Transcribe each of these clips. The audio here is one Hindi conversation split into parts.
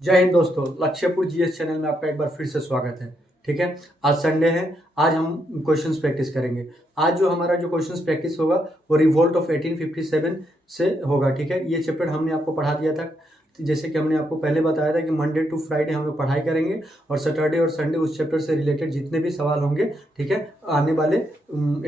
जय हिंद दोस्तों, लक्ष्यपुर जीएस चैनल में आपका एक बार फिर से स्वागत है। ठीक है, आज संडे है। आज हम क्वेश्चंस प्रैक्टिस करेंगे। आज जो हमारा जो क्वेश्चंस प्रैक्टिस होगा वो रिवोल्ट ऑफ 1857 से होगा। ठीक है, ये चैप्टर हमने आपको पढ़ा दिया था। जैसे कि हमने आपको पहले बताया था कि मंडे टू फ्राइडे हम लोग पढ़ाई करेंगे और सैटरडे और संडे उस चैप्टर से रिलेटेड जितने भी सवाल होंगे, ठीक है, आने वाले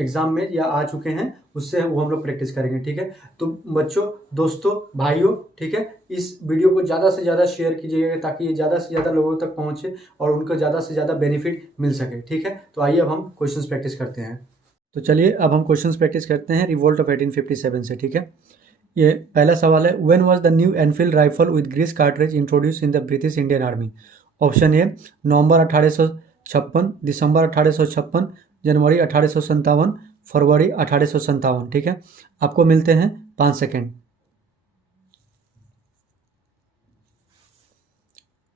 एग्जाम में या आ चुके हैं उससे वो हम लोग प्रैक्टिस करेंगे। ठीक है, तो बच्चों, दोस्तों, भाइयों, ठीक है, इस वीडियो को ज़्यादा से ज़्यादा शेयर कीजिएगा ताकि ये ज़्यादा से ज़्यादा लोगों तक पहुँचे और उनको ज़्यादा से ज़्यादा बेनिफिट मिल सके। ठीक है, तो आइए अब हम क्वेश्चंस प्रैक्टिस करते हैं। तो चलिए अब हम क्वेश्चंस प्रैक्टिस करते हैं रिवोल्ट ऑफ 1857 से। ठीक है, ये पहला सवाल है, when was the new Enfield rifle with grease cartridge introduced in the British Indian army. Option A November 1856, December 1856, January 1857, February 1857। ठीक है, आपको मिलते हैं 5 सेकेंड।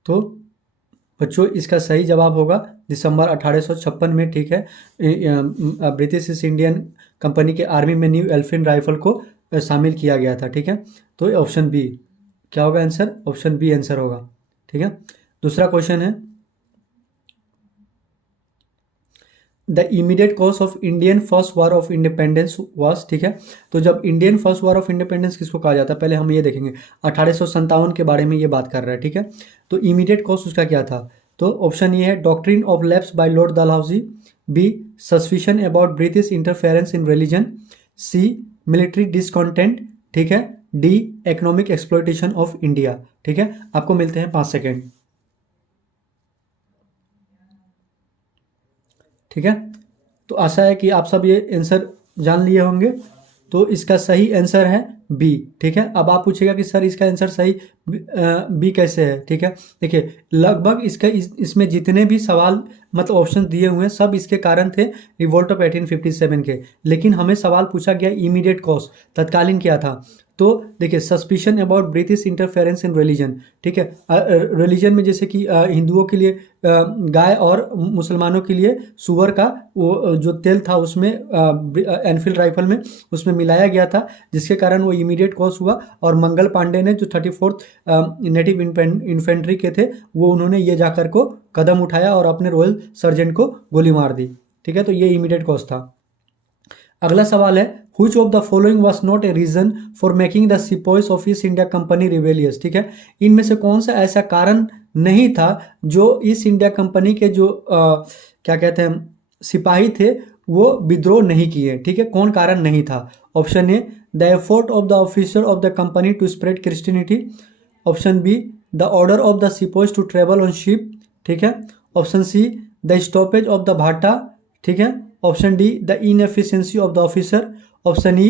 तो बच्चों, इसका सही जवाब होगा दिसंबर 1856 में। ठीक है, ब्रिटिश ईस्ट इंडियन कंपनी के आर्मी में न्यू एनफील्ड राइफल को शामिल किया गया था। ठीक है, तो ऑप्शन बी क्या होगा आंसर? ऑप्शन बी आंसर होगा। ठीक है, दूसरा क्वेश्चन है, the immediate cause of Indian first war of independence was. ठीक है, तो जब Indian first war of independence किसको कहा जाता है, पहले हम ये देखेंगे। 1857 के बारे में ये बात कर रहा है। ठीक है, तो इमीडिएट कॉज उसका क्या था? तो ऑप्शन ये है, doctrine of lapse by lord Dalhousie, B suspicion about British interference in religion, C military discontent, ठीक है, D economic exploitation of India. ठीक है, आपको मिलते हैं 5 सेकेंड। ठीक है, तो आशा है कि आप सब ये आंसर जान लिए होंगे। तो इसका सही आंसर है बी। ठीक है, अब आप पूछेगा कि सर इसका आंसर सही बी कैसे है? ठीक है, देखिए लगभग इसमें जितने भी सवाल मतलब ऑप्शन दिए हुए हैं सब इसके कारण थे रिवोल्ट ऑफ 1857 के। लेकिन हमें सवाल पूछा गया इमीडिएट कॉज, तत्कालीन क्या था? तो देखिए, suspicion about British interference in religion. ठीक है, रिलीजन में जैसे कि हिंदुओं के लिए गाय और मुसलमानों के लिए सुअर का वो जो तेल था उसमें एनफील्ड राइफल में उसमें मिलाया गया था, जिसके कारण वो इमीडिएट कॉज हुआ। और मंगल पांडे ने जो 34th नेटिव इन्फेंट्री के थे वो उन्होंने ये जाकर को कदम उठाया और अपने रॉयल सर्जेंट को गोली मार दी। ठीक है, तो ये इमीडिएट कॉज था। अगला सवाल है, Which of the following was not a reason for making the sepoys of East India Company rebellious। ठीक है, इनमें से कौन सा ऐसा कारण नहीं था जो ईस्ट इंडिया कंपनी के जो क्या कहते हैं सिपाही थे वो विद्रोह नहीं किए। ठीक है, कौन कारण नहीं था? Option A, the effort of the officer of the company to spread Christianity. Option B, the order of the sepoys to travel on ship. ठीक है, option C, the stoppage of the bhatta. ठीक है, option D, the inefficiency of the officer. Option E,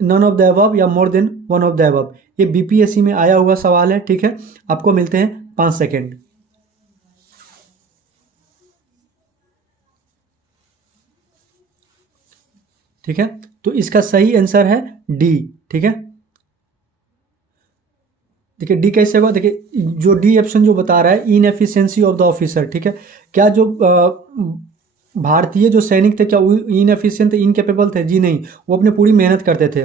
none of the above या more than one of the above. ये बीपीएससी में आया हुआ सवाल है। ठीक है, आपको मिलते हैं 5 सेकेंड। ठीक है, तो इसका सही आंसर है डी। ठीक है, देखिए डी कैसे होगा? देखिए जो डी ऑप्शन जो बता रहा है इनएफिशिएंसी ऑफ द ऑफिसर। ठीक है, क्या जो भारतीय जो सैनिक थे क्या वो इनएफिशिएंट थे, इनकेपेबल थे? जी नहीं, वो अपनी पूरी मेहनत करते थे।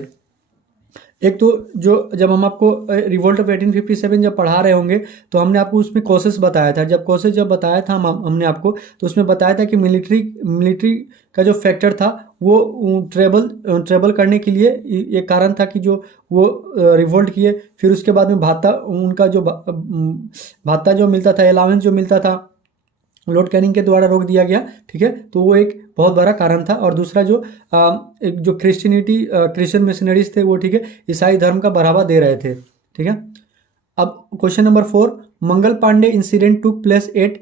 एक तो जो जब हम आपको रिवोल्ट ऑफ 1857 जब पढ़ा रहे होंगे तो हमने आपको उसमें कॉसेस बताया था। जब बताया था हमने आपको, तो उसमें बताया था कि मिलिट्री का जो फैक्टर था वो ट्रेवल करने के लिए एक कारण था कि जो वो रिवोल्ट किए। फिर उसके बाद में भाता उनका जो भाता जो मिलता था, अलावेंस जो मिलता था, लॉर्ड कैनिंग के द्वारा रोक दिया गया। ठीक है, तो वो एक बहुत बड़ा कारण था। और दूसरा जो क्रिश्चियन मिशनरीज थे वो, ठीक है, ईसाई धर्म का बढ़ावा दे रहे थे। ठीक है, अब question number 4, Mangal Pandey incident took place at.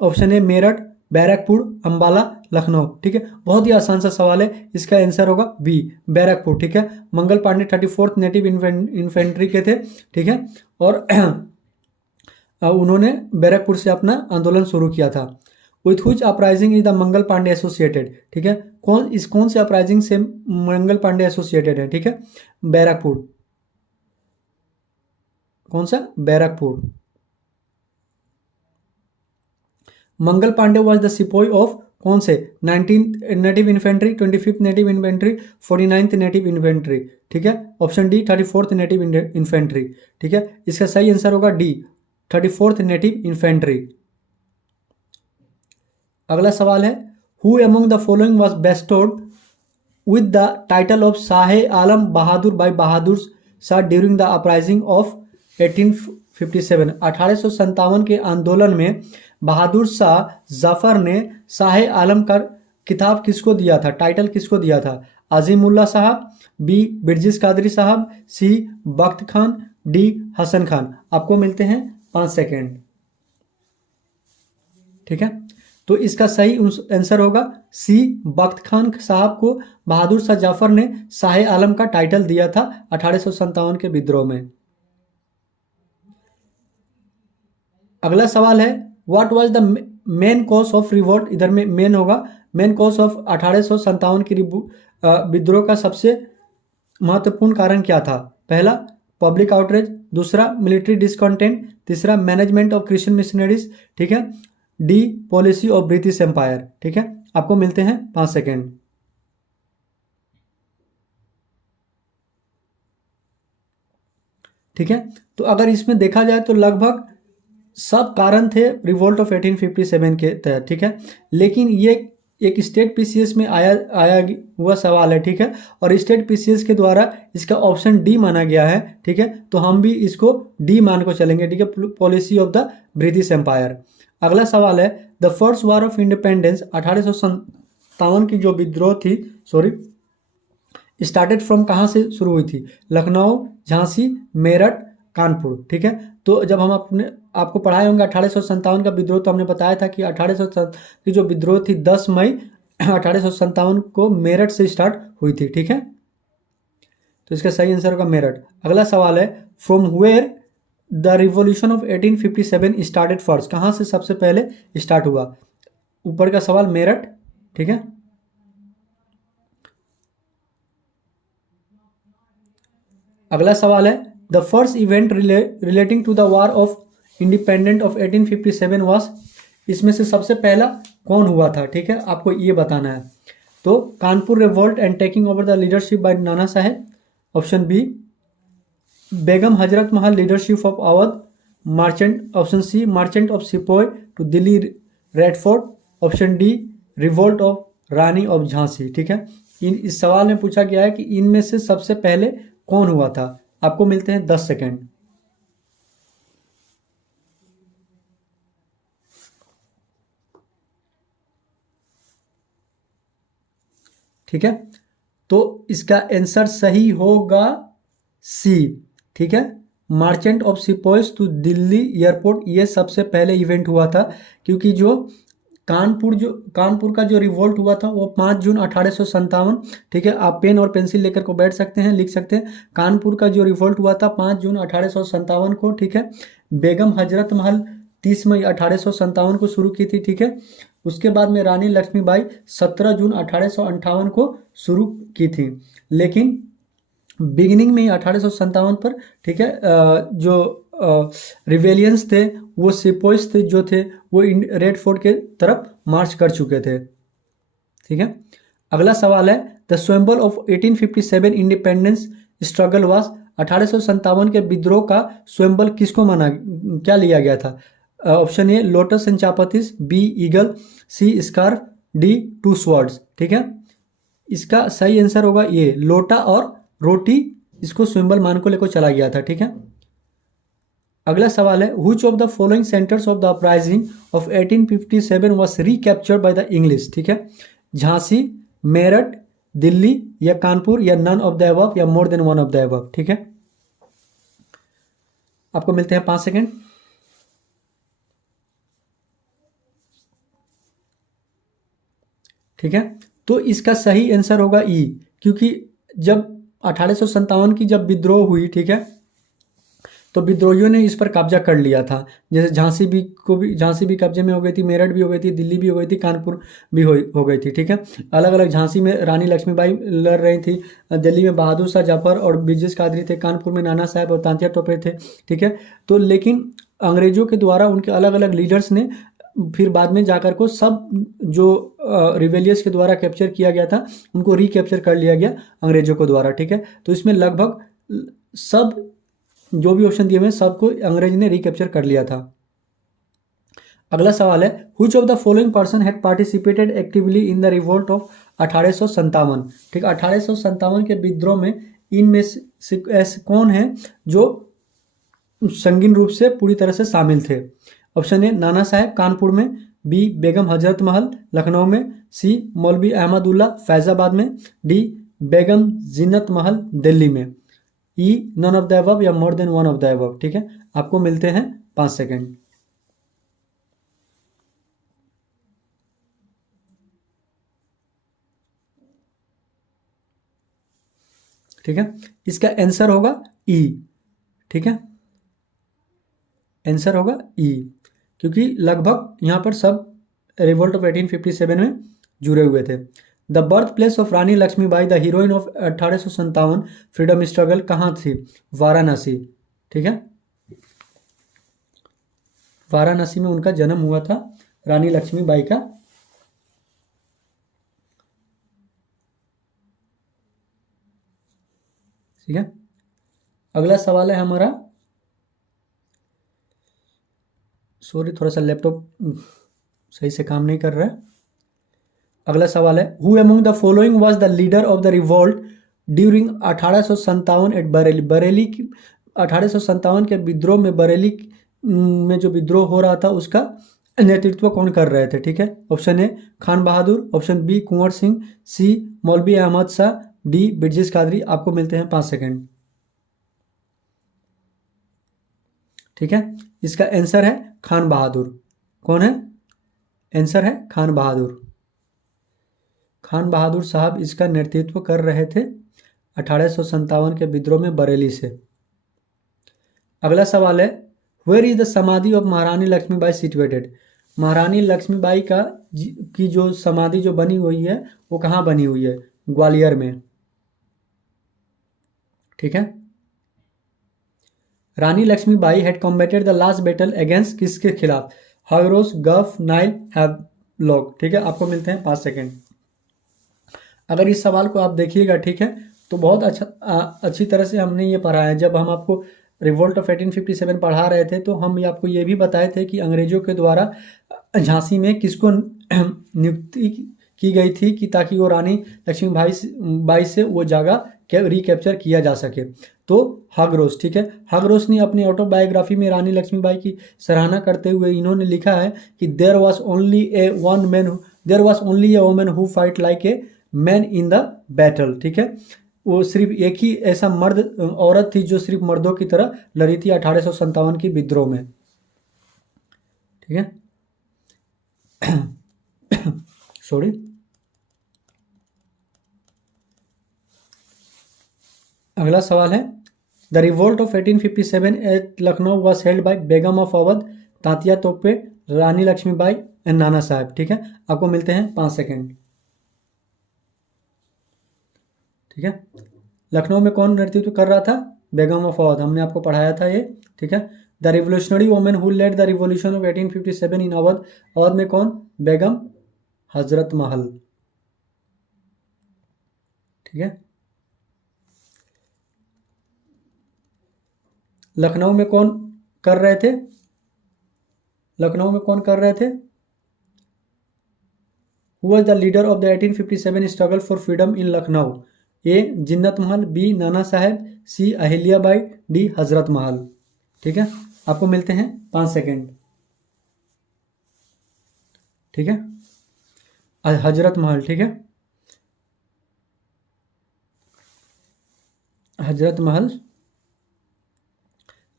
Option A, Meerut, Barrackpore, Ambala, Lucknow. ठीक है, बहुत ही आसान सा सवाल है, इसका आंसर होगा बी, बैरकपुर। ठीक है, Mangal Pandey 34th native infantry के थे। ठीक है, और उन्होंने बैरकपुर से अपना आंदोलन शुरू किया था। With which uprising is the Mangal Pandey associated. ठीक है, कौन से अपराइजिंग से मंगल पांडे एसोसिएटेड है? ठीक है, बैरकपुर। कौन सा? Barrackpore. Mangal Pandey was the sepoy of कौन से? 19th native infantry, 25th native infantry, 49th native infantry. ठीक है, option D 34th native infantry. ठीक है, इसका सही आंसर होगा डी 34th नेटिव इन्फेंट्री। अगला सवाल है who among the following was bestowed with the title of Shah Alam Bahadur by Bahadur Shah during the uprising of 1857। 1857 के आंदोलन में बहादुर शाह जफर ने शाह आलम का किताब किसको दिया था, टाइटल किसको दिया था? अजीमुल्ला साहब, बी बिरजिस कादरी साहब, सी बख्त खान, डी हसन खान। आपको मिलते हैं 5 सेकेंड। ठीक है, तो इसका सही आंसर होगा सी बख्त खान साहब को बहादुर शाह जफर ने शाह आलम का टाइटल दिया था 1857 के विद्रोह में। अगला सवाल है what was the main cause of revolt. इधर में मेन होगा, मेन कॉज ऑफ 1857 की विद्रोह का सबसे महत्वपूर्ण कारण क्या था? पहला पब्लिक आउटरेज, दूसरा मिलिट्री डिसकंटेंट, तीसरा मैनेजमेंट ऑफ क्रिश्चियन मिशनरीज, ठीक है, the policy of British empire. ठीक है, आपको मिलते हैं 5 सेकेंड। ठीक है, तो अगर इसमें देखा जाए तो लगभग सब कारण थे रिवोल्ट ऑफ 1857 के तहत। ठीक है, लेकिन ये एक स्टेट पीसीएस में आया हुआ सवाल है। ठीक है, और स्टेट पीसीएस के द्वारा इसका ऑप्शन डी माना गया है। ठीक है, तो हम भी इसको डी मान को चलेंगे। ठीक है, policy of the British empire. अगला सवाल है the first war of independence 1857 की जो विद्रोह थी स्टार्टेड फ्रॉम कहाँ से शुरू हुई थी? लखनऊ, झांसी, मेरठ, कानपुर। ठीक है, तो जब हम आपको पढ़ाए होंगे 1857 का विद्रोह, तो हमने बताया था कि 1857 की जो विद्रोह थी 10 मई 1857 को मेरठ से स्टार्ट हुई थी। ठीक है, तो इसका सही आंसर होगा मेरठ। अगला सवाल है from where the revolution of 1857 started first. कहाँ से सबसे पहले स्टार्ट हुआ? ऊपर का सवाल मेरठ। ठीक है, अगला सवाल है the first event relating to the war of independent of 1857 was. इसमें से सबसे पहला कौन हुआ था? ठीक है, आपको ये बताना है। तो Kanpur revolt and taking over the leadership by Nana Saheb, option B Begum Hazrat Mahal leadership of Awadh merchant, option C merchant of sepoy to Delhi Red Fort, option D revolt of Rani of Jhansi. ठीक है, इस सवाल में पूछा गया है कि इनमें से सबसे पहले कौन हुआ था? आपको मिलते हैं 10 सेकेंड। ठीक है, तो इसका आंसर सही होगा सी। ठीक है, march of sepoys to Delhi airport, ये सबसे पहले इवेंट हुआ था। क्योंकि जो कानपुर का जो रिवोल्ट हुआ था वो 5 जून 1857। ठीक है, आप पेन और पेंसिल लेकर को बैठ सकते हैं, लिख सकते हैं। कानपुर का जो रिवोल्ट हुआ था 5 जून 1857 को। ठीक है, बेगम हजरत महल 30 मई 1857 को शुरू की थी। ठीक है, उसके बाद में रानी लक्ष्मीबाई 17 जून 1858 को शुरू की थी। लेकिन बिगिनिंग में ही 1857 पर, ठीक है, जो रिवेलियंस थे वो सिपोइस थे जो थे वो रेड फोर्ट के तरफ मार्च कर चुके थे। ठीक है, अगला सवाल है the symbol of 1857 independence struggle was. 1857 के विद्रोह का सिंबल किसको क्या लिया गया था? Option A lotus and chapatis, B eagle, C scarf, D 2 swords. ठीक है, इसका सही आंसर होगा ये लोटा और रोटी, इसको सिंबल मान को लेकर चला गया था। ठीक है, अगला सवाल है which of the following centres of the uprising of 1857 was recaptured by the English. ठीक है, झांसी, मेरठ, दिल्ली या कानपुर या नन ऑफ द अबव या more than one of the above. ठीक है, आपको मिलते हैं 5 सेकेंड। ठीक है, तो इसका सही आंसर होगा ई। क्योंकि जब 1857 की जब विद्रोह हुई, ठीक है, तो विद्रोहियों ने इस पर कब्जा कर लिया था। जैसे झांसी भी कब्जे में हो गई थी, मेरठ भी हो गई थी, दिल्ली भी हो गई थी, कानपुर भी हो गई थी। ठीक है, अलग अलग, झांसी में रानी लक्ष्मीबाई लड़ रही थी, दिल्ली में बहादुर शाह जफर और बिरजिस कादरी थे, कानपुर में नाना साहब और तांतिया टोपे थे। ठीक है, तो लेकिन अंग्रेजों के द्वारा उनके अलग अलग लीडर्स ने फिर बाद में जाकर को सब जो रिवेलियस के द्वारा कैप्चर किया गया था उनको रिकैप्चर कर लिया गया अंग्रेजों के द्वारा। ठीक है, तो इसमें लगभग सब जो भी ऑप्शन दिए हुए हैं सबको अंग्रेज ने रिकैप्चर कर लिया था। अगला सवाल है, which of the following person had participated actively in the revolt of 1857। ठीक, 1857 के विद्रोह में इनमें से ऐसे कौन है जो संगीन रूप से पूरी तरह से शामिल थे। ऑप्शन ए नाना साहेब कानपुर में, बी बेगम हजरत महल लखनऊ में, सी मौलवी अहमदुल्ला फैजाबाद में, डी बेगम जीनत महल दिल्ली में, E none of the above या more than one of the above. ठीक है, आपको मिलते हैं 5 सेकेंड। ठीक है, इसका आंसर होगा ई। ठीक है, आंसर होगा ई, क्योंकि लगभग यहाँ पर सब रिवोल्ट ऑफ 1857 में जुड़े हुए थे। The birth place of Rani Lakshmibai the heroine of 1857 freedom struggle कहाँ थी? वाराणसी। ठीक है, वाराणसी में उनका जन्म हुआ था, रानी लक्ष्मीबाई का। ठीक है, अगला सवाल है हमारा, सॉरी थोड़ा सा लैपटॉप सही से काम नहीं कर रहा है। अगला सवाल है, who among the following was the leader of the revolt during 1857 at Bareilly. Bareilly की 1857 के विद्रोह में, बरेली में जो विद्रोह हो रहा था उसका नेतृत्व कौन कर रहे थे? ठीक है, option A Khan Bahadur, option B Kunwar Singh, C Maulvi Ahmad Shah, D Brijesh Qadri. आपको मिलते हैं 5 सेकेंड। ठीक है, इसका आंसर है खान बहादुर। कौन है? आंसर है खान बहादुर। खान बहादुर साहब इसका नेतृत्व कर रहे थे 1857 के विद्रोह में बरेली से। अगला सवाल है, वेयर इज द समाधि ऑफ महारानी लक्ष्मीबाई सिचुएटेड। महारानी लक्ष्मीबाई का की जो समाधि जो बनी हुई है वो कहाँ बनी हुई है? ग्वालियर में। ठीक है, Rani Lakshmibai had combated the last battle against किसके खिलाफ? हागरोस, गफ, नाइल, हैवलॉक। ठीक है, आपको मिलते हैं 5 सेकेंड। अगर इस सवाल को आप देखिएगा, ठीक है, तो बहुत अच्छी तरह से हमने ये पढ़ा है। जब हम आपको रिवोल्ट ऑफ 1857 पढ़ा रहे थे तो हम आपको ये भी बताए थे कि अंग्रेजों के द्वारा झांसी में किसको नियुक्ति की गई थी कि ताकि वो रानी लक्ष्मीबाई से वो जगह रिकैप्चर किया जा सके। तो हागरोस। ठीक है, हागरोस ने अपनी ऑटोबायोग्राफी में रानी लक्ष्मीबाई की सराहना करते हुए इन्होंने लिखा है कि there was only a woman who fight like a man in the battle. ठीक है, वो सिर्फ एक ही ऐसा औरत थी जो सिर्फ मर्दों की तरह लड़ी थी 1857 की विद्रोह में। ठीक है, सॉरी। अगला सवाल है, the revolt of 1857 at Lucknow was held by Begum of Awadh, Tantia Tope, Rani Lakshmibai and नाना साहब। ठीक है, आपको मिलते हैं 5 सेकेंड। ठीक है, लखनऊ में कौन नेतृत्व कर रहा था? बेगम ऑफ अवध, हमने आपको पढ़ाया था ये। ठीक है, the revolutionary women who led the revolution of 1857 in Awadh. Awadh में कौन? बेगम हजरत महल। ठीक है, लखनऊ में कौन कर रहे थे? लखनऊ में कौन कर रहे थे? Who was the leader of the 1857 struggle for freedom in Lucknow? A Zinat Mahal, B Nana Saheb, C Ahilyabai, D Hazrat Mahal. ठीक है, आपको मिलते हैं 5 सेकेंड। ठीक है, हजरत महल। ठीक है, हजरत महल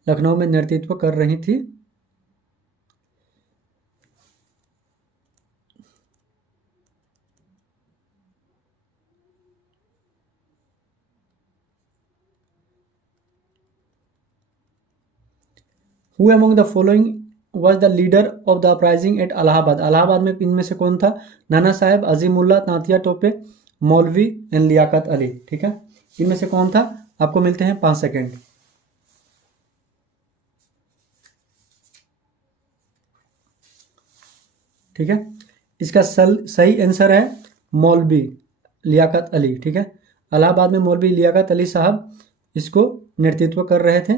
लखनऊ में नेतृत्व कर रही थी। Who among the following was the leader of the uprising at Allahabad. Allahabad में इनमें से कौन था? नाना साहेब, अजीमुल्ला, तांतिया टोपे, मौलवी एंड लियाकत अली। ठीक है, इनमें से कौन था? आपको मिलते हैं 5 सेकेंड। ठीक है, इसका सही आंसर है मौलवी लियाकत अली। ठीक है, इलाहाबाद में मौलवी लियाकत अली साहब इसको नेतृत्व कर रहे थे।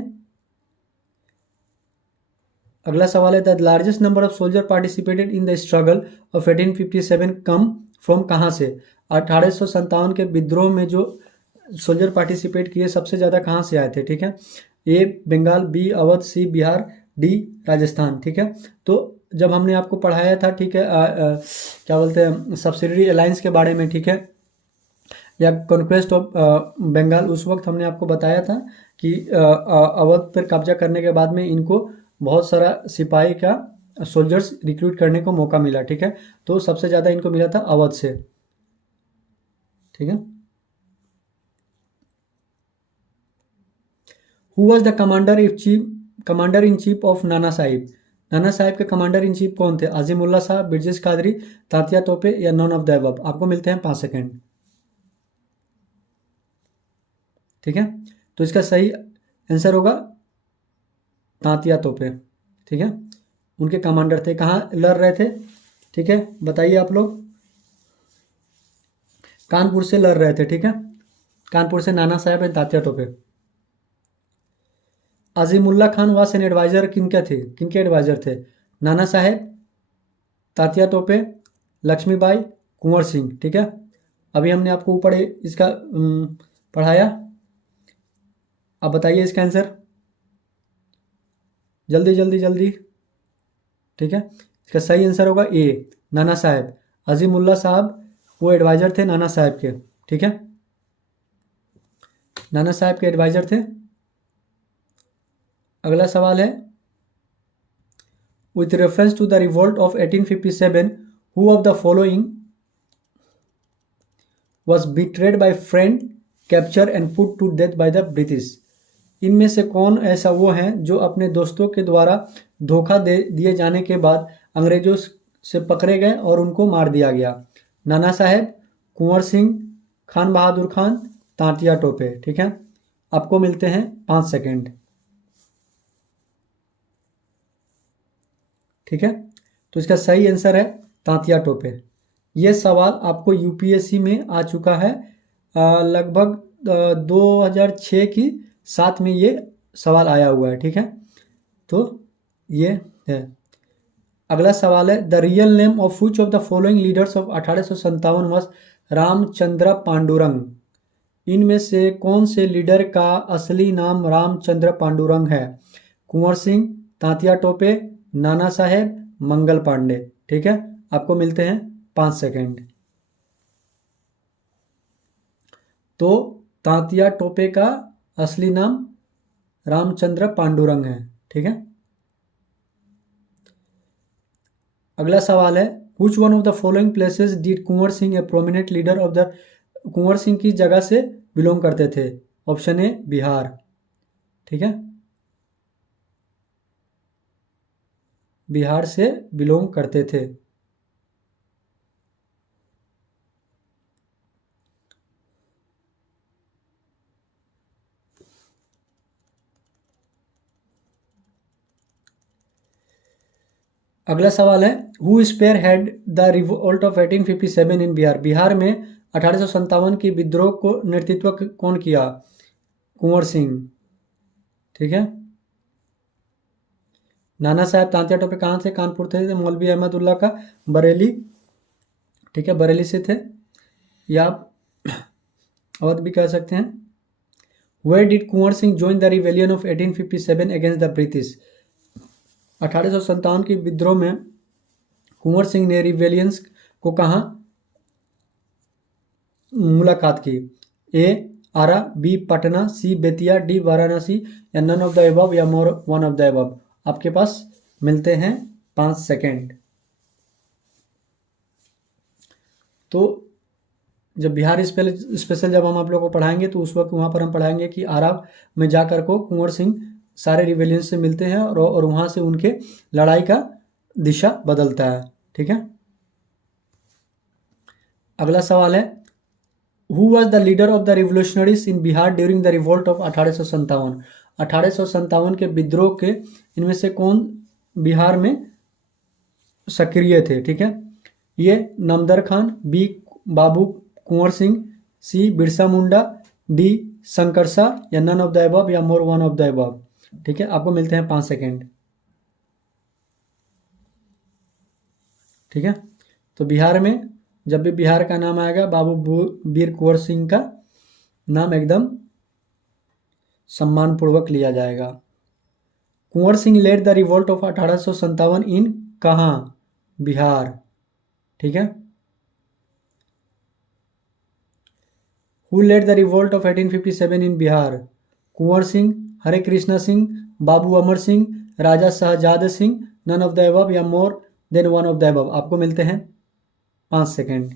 अगला सवाल है the largest number of soldier participated in the struggle of 1857 come from कहाँ से। 1857 के विद्रोह में जो सोल्जर पार्टिसिपेट किए सबसे ज़्यादा कहाँ से आए थे, ठीक है। ए बंगाल, बी अवध, सी बिहार, डी राजस्थान, ठीक है। तो जब हमने आपको पढ़ाया था, ठीक है, क्या बोलते हैं सब्सिडरी अलायंस के बारे में, ठीक है, या कॉन्क्वेस्ट ऑफ बंगाल, उस वक्त हमने आपको बताया था कि अवध पर कब्जा करने के बाद में इनको बहुत सारा सिपाही का सोल्जर्स रिक्रूट करने को मौका मिला, ठीक है। तो सबसे ज़्यादा इनको मिला था अवध से, ठीक है। Who was the commander in chief of Nana Sahib. Nana Sahib के कमांडर इन चीफ कौन थे। आजिमुल्ला साहब, बिरजिस कादरी, तांतिया तोपे या नॉन ऑफ द अबव। आपको मिलते हैं 5 सेकेंड, ठीक है। तो इसका सही आंसर होगा तांतिया तोपे, ठीक है। उनके कमांडर थे। कहाँ लड़ रहे थे, ठीक है, बताइए आप लोग। कानपुर से लड़ रहे थे, ठीक है। कानपुर से नाना साहब एंड तांतिया टोपे। अजीमुल्ला खान वास एन एडवाइजर किनके एडवाइजर थे। नाना साहेब, तांतिया टोपे, लक्ष्मीबाई, कुंवर सिंह, ठीक है। अभी हमने आपको ऊपर इसका पढ़ाया। अब बताइए इसका आंसर जल्दी जल्दी जल्दी, ठीक है। इसका सही आंसर होगा ए नाना साहब। अजीमुल्ला साहब वो एडवाइजर थे नाना साहब के, ठीक है, नाना साहब के एडवाइजर थे। अगला सवाल है with reference to the revolt of 1857 who of the following was betrayed by friend, captured and put to death by the British। इनमें से कौन ऐसा वो है जो अपने दोस्तों के द्वारा धोखा दे दिए जाने के बाद अंग्रेजों से पकड़े गए और उनको मार दिया गया। नाना साहेब, कुंवर सिंह, खान बहादुर खान, तांतिया टोपे, ठीक है। आपको मिलते हैं 5 सेकेंड, ठीक है। तो इसका सही आंसर है तांतिया टोपे। ये सवाल आपको यूपीएससी में आ चुका है लगभग 2006 की 7 में ये सवाल आया हुआ है, ठीक है। तो ये है। अगला सवाल है the real name of which of the following leaders of 1857 was Ramchandra Pandurang. इनमें से कौन से लीडर का असली नाम रामचंद्र पांडुरंग है। कुंवर सिंह, तांतिया टोपे, नाना साहेब, मंगल पांडे, ठीक है। आपको मिलते हैं 5 सेकेंड। तो तांतिया टोपे का असली नाम रामचंद्र पांडुरंग है, ठीक है। अगला सवाल है which one of the following places did Kunwar Singh a prominent leader of the. Kunwar Singh किस जगह से बिलोंग करते थे। ऑप्शन ए बिहार, ठीक है, बिहार से बिलोंग करते थे। अगला सवाल है who spearheaded the revolt of 1857 in Bihar. Bihar में 1857 की विद्रोह को नेतृत्व कौन किया। कुंवर सिंह, ठीक है। नाना साहब, तांतिया टोपे कहाँ थे। कानपुर थे। मौलवी अहमदुल्ला का बरेली, ठीक है, बरेली से थे, या आप अवध भी कह सकते हैं। Where did Kunwar Singh join the rebellion of 1857 against the British. 1857 की विद्रोह में कुंवर सिंह ने रिवेलियंस को कहाँ मुलाकात की। ए आरा, बी पटना, सी बेतिया, डी वाराणसी या नन ऑफ द अबव या more one of the above. आपके पास मिलते हैं 5 सेकेंड। तो जब बिहार स्पेशल जब हम आप लोगों को पढ़ाएंगे तो उस वक्त वहाँ पर हम पढ़ाएंगे कि आरा में जाकर को कुंवर सिंह सारे रिवेलियन से मिलते हैं और वहाँ से उनके लड़ाई का दिशा बदलता है, ठीक है। अगला सवाल है who was the leader of the revolutionaries in Bihar during the revolt of 1857। 1857 के विद्रोह के इनमें से कौन बिहार में सक्रिय थे, ठीक है। ये नमदर खान, बी बाबू कुंवर सिंह, सी बिरसा मुंडा, डी शंकरसा या नन ऑफ द अबव या more one of the above, ठीक है। आपको मिलते हैं 5 सेकेंड। ठीक है। तो बिहार में जब भी बिहार का नाम आएगा, बाबू वीर कुंवर सिंह का नाम एकदम सम्मानपूर्वक लिया जाएगा। Kunwar Singh led the revolt of 1857 in कहाँ? बिहार, ठीक है। Who led the revolt of 1857 in Bihar? Kunwar Singh, Hare Krishna Singh, Babu Amar Singh, Raja Shahzad Singh, none of the above या more than one of the above. आपको मिलते हैं 5 सेकेंड।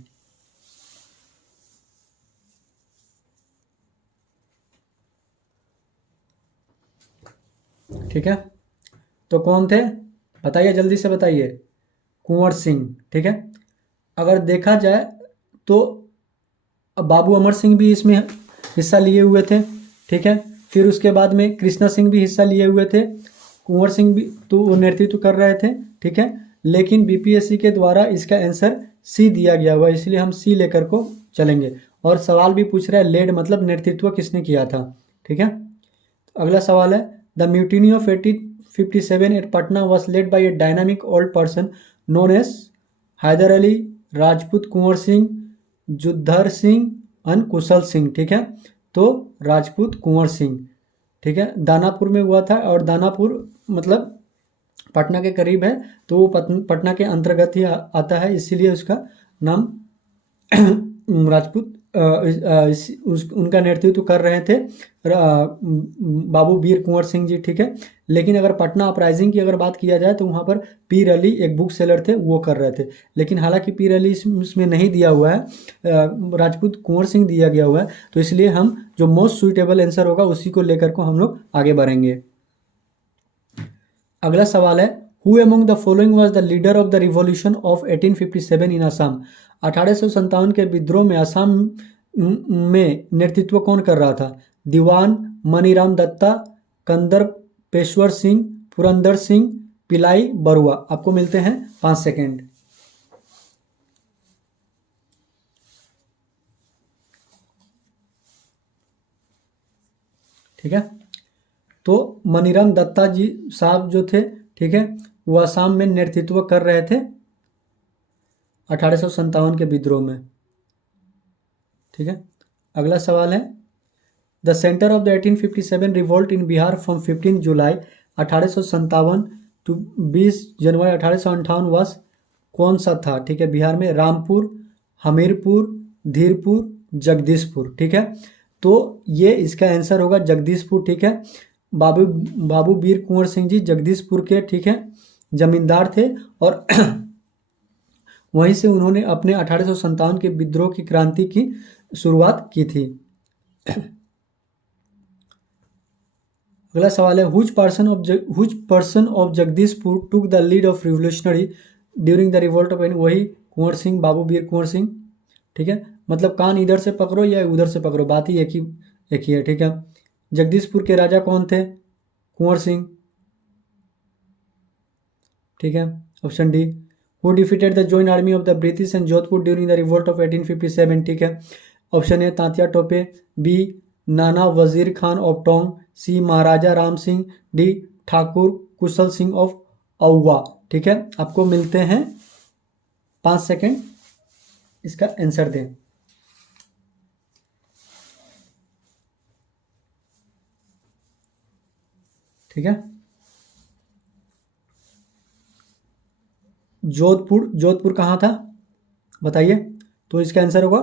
ठीक है, तो कौन थे बताइए, जल्दी से बताइए। कुंवर सिंह, ठीक है। अगर देखा जाए तो बाबू अमर सिंह भी इसमें हिस्सा लिए हुए थे, ठीक है। फिर उसके बाद में कृष्णा सिंह भी हिस्सा लिए हुए थे, कुंवर सिंह भी तो वो नेतृत्व कर रहे थे, ठीक है। लेकिन बीपीएससी के द्वारा इसका आंसर सी दिया गया हुआ है, इसलिए हम सी लेकर को चलेंगे। और सवाल भी पूछ रहा है लेड मतलब नेतृत्व किसने किया था, ठीक है। तो अगला सवाल है the mutiny of 1857 at Patna was led by a dynamic old person known as Haider Ali, Rajput Kunwar Singh, Juddhar Singh and Kushal Singh, ठीक है। तो राजपूत कुंवर सिंह, ठीक है, दानापुर में हुआ था। और दानापुर मतलब पटना के करीब है, तो वो पटना के अंतर्गत ही आता है, इसीलिए उसका नाम राजपूत उनका नेतृत्व कर रहे थे बाबू वीर कुंवर सिंह जी, ठीक है। लेकिन अगर पटना अपराइजिंग की अगर बात किया जाए तो वहाँ पर पीर अली एक बुक सेलर थे, वो कर रहे थे। लेकिन हालांकि पीर अली इसमें नहीं दिया हुआ है, राजपूत कुंवर सिंह दिया गया हुआ है, तो इसलिए हम जो मोस्ट सुइटेबल आंसर होगा उसी को लेकर को हम लोग आगे बढ़ेंगे। अगला सवाल है who among the following was the leader of the revolution of 1857 इन असम? 1857 के विद्रोह में असम में नेतृत्व कौन कर रहा था? दीवान मनीराम दत्ता, कंदर पेशवर सिंह, पुरंदर सिंह, पिलाई बरुआ। आपको मिलते हैं 5 सेकेंड। ठीक है, तो मनीराम दत्ता जी साहब जो थे, ठीक है, वो असम में नेतृत्व कर रहे थे 1857 के विद्रोह में, ठीक है। अगला सवाल है the centre of the 1857 revolt in Bihar from 15 July 1857 to 20 January 1858 was कौन सा था? ठीक है, बिहार में रामपुर, हमीरपुर, धीरपुर, जगदीशपुर, ठीक है। तो ये इसका आंसर होगा जगदीशपुर, ठीक है। बाबू वीर कुंवर सिंह जी जगदीशपुर के, ठीक है, जमींदार थे और वहीं से उन्होंने अपने 1857 के विद्रोह की क्रांति की शुरुआत की थी। अगला सवाल है whose person of Jagdishpur took the lead of revolutionary during the revolt of, वही कुंवर सिंह, बाबू वीर कुंवर सिंह, ठीक है। मतलब कान इधर से पकड़ो या उधर से पकड़ो, बात ही एक ही है, ठीक है। जगदीशपुर के राजा कौन थे? कुंवर सिंह, ठीक है। Option D. Who defeated the joint army of the British and Jodhpur during the revolt of 1857, ठीक है। Option A Tantia Tope, B Nana Wazir Khan of Tonk, C Maharaja Ram Singh, D Thakur Kushal Singh of Auwa, ठीक है। आपको मिलते हैं 5 सेकेंड, इसका आंसर दें। ठीक है, जोधपुर कहाँ था बताइए? तो इसका आंसर होगा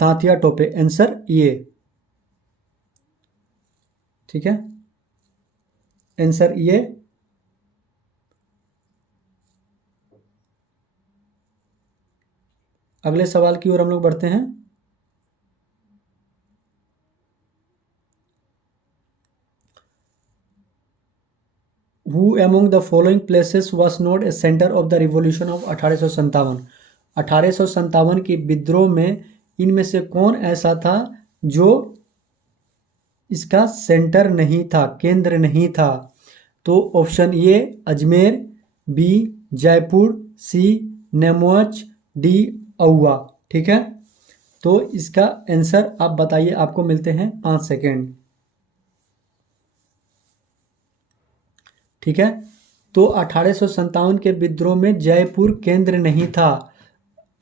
तांतिया टोपे, आंसर ये, ठीक है, आंसर ये। अगले सवाल की ओर हम लोग बढ़ते हैं। Who among the following places was not a center of the revolution of 1857? 1857 की विद्रोह में इनमें से कौन ऐसा था जो इसका सेंटर नहीं था, केंद्र नहीं था? तो option A Ajmer, B Jaipur, C Neemuch, D Auwa, ठीक है। तो इसका आंसर आप बताइए, आपको मिलते हैं 5 सेकेंड, ठीक है। तो 1857 के विद्रोह में जयपुर केंद्र नहीं था,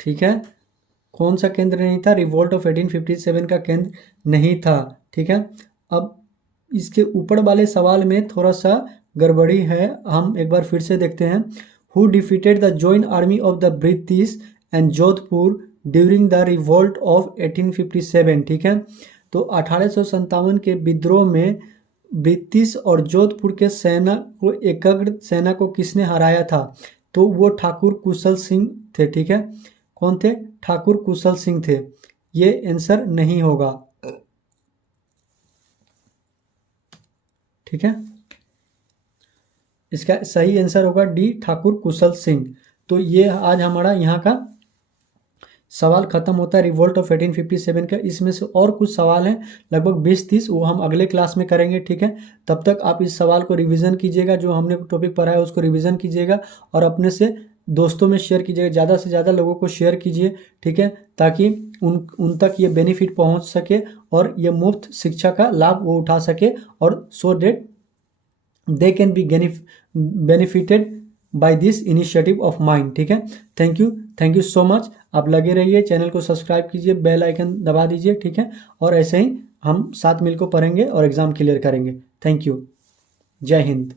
ठीक है। कौन सा केंद्र नहीं था? रिवोल्ट ऑफ 1857 का केंद्र नहीं था, ठीक है। अब इसके ऊपर वाले सवाल में थोड़ा सा गड़बड़ी है, हम एक बार फिर से देखते हैं। Who defeated the joint army of the British and Jodhpur during the revolt of 1857, ठीक है। तो 1857 के विद्रोह में ब्रिटिश और जोधपुर के सेना को एकाग्र सेना को किसने हराया था? तो वो ठाकुर कुशल सिंह थे, ठीक है। कौन थे? ठाकुर कुशल सिंह थे। ये आंसर नहीं होगा, ठीक है। इसका सही आंसर होगा डी, ठाकुर कुशल सिंह। तो ये आज हमारा यहाँ का सवाल खत्म होता है रिवोल्ट ऑफ 1857 का। इसमें से और कुछ सवाल हैं लगभग 20-30, वो हम अगले क्लास में करेंगे, ठीक है। तब तक आप इस सवाल को रिवीजन कीजिएगा, जो हमने टॉपिक पढ़ा है उसको रिवीजन कीजिएगा और अपने से दोस्तों में शेयर कीजिएगा, ज़्यादा से ज़्यादा लोगों को शेयर कीजिए, ठीक है, ताकि उन तक ये बेनिफिट पहुंच सके और ये मुफ्त शिक्षा का लाभ वो उठा सके, और so that they can be benefited by this initiative of mind, ठीक है। Thank you so much. आप लगे रहिए, चैनल को सब्सक्राइब कीजिए, बेल आइकन दबा दीजिए, ठीक है। और ऐसे ही हम साथ मिलकर पढ़ेंगे और एग्ज़ाम क्लियर करेंगे। Thank you. जय हिंद।